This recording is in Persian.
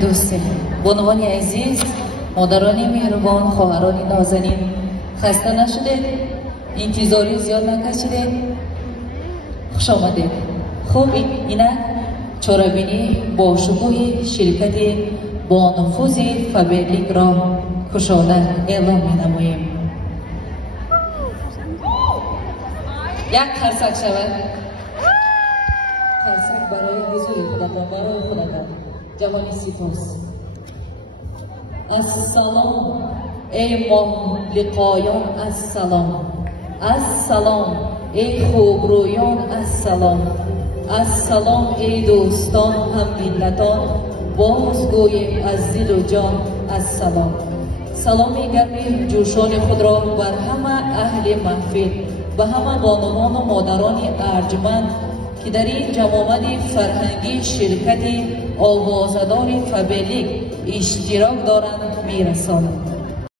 دوستان، بانوان عزیز، مادران مهربان، خواهران نازنین، خسته نشده؟ انتظاری زیاد نکشیده؟ خوش آمدید. خوب اینک چاره‌بینی با شکوه شرکت با نفوذ فابریک را کشاده اعلام می‌نماییم. یک قرصک شود. قرصک برای حضور خودتان، برای خودتان. جوانی سپاس. السلام ای مملکایان، السلام. السلام ای خوبرویان، السلام. السلام ای دوستان همدلتان، باز گوییم از دل و جان السلام. سلامی گرمی جوشان خود را بر همه اهل محفل و همه بانوان و مادران ارجمند که در این جمامت فرهنگی شرکت آوازدار فابریک اشتراک دارند میرسانم.